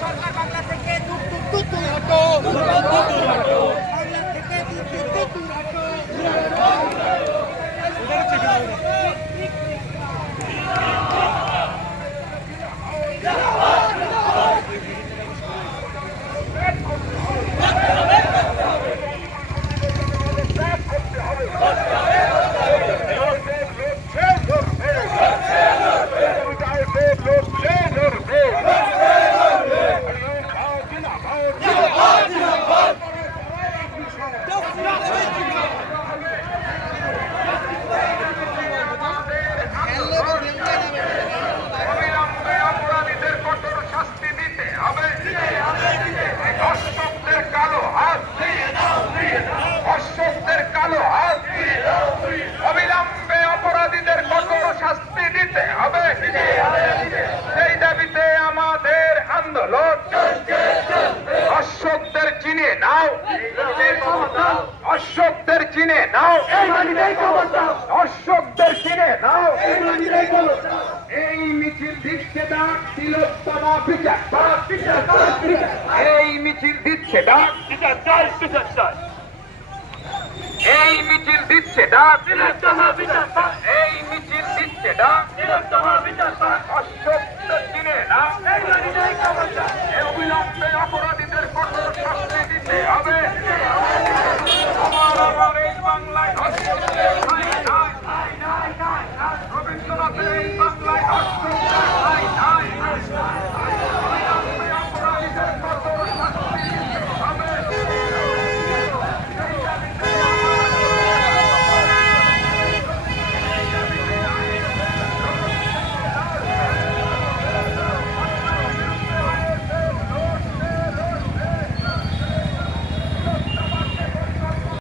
সরকার বাংলা থেকে দূর দূর দূর হটো, বাংলা থেকে দূর দূর দূর হটো। অবিলম্বে অপরাধীদের কঠোর শাস্তি দিতে হবে, সেই দাবিতে আমাদের আন্দোলন। অশোকদের চিনে নাও, অশোকদের চিনে নাও, অশোকদের চিনে নাও। এই মিছিল দিচ্ছে ডাক তিলোত্তমা বিচার, এই মিছিল দিচ্ছে ডাক বিচার চাই, বিচার চাই। এই মিছিল দিচ্ছে ডাক তিলোত্তমা বিচার চাই।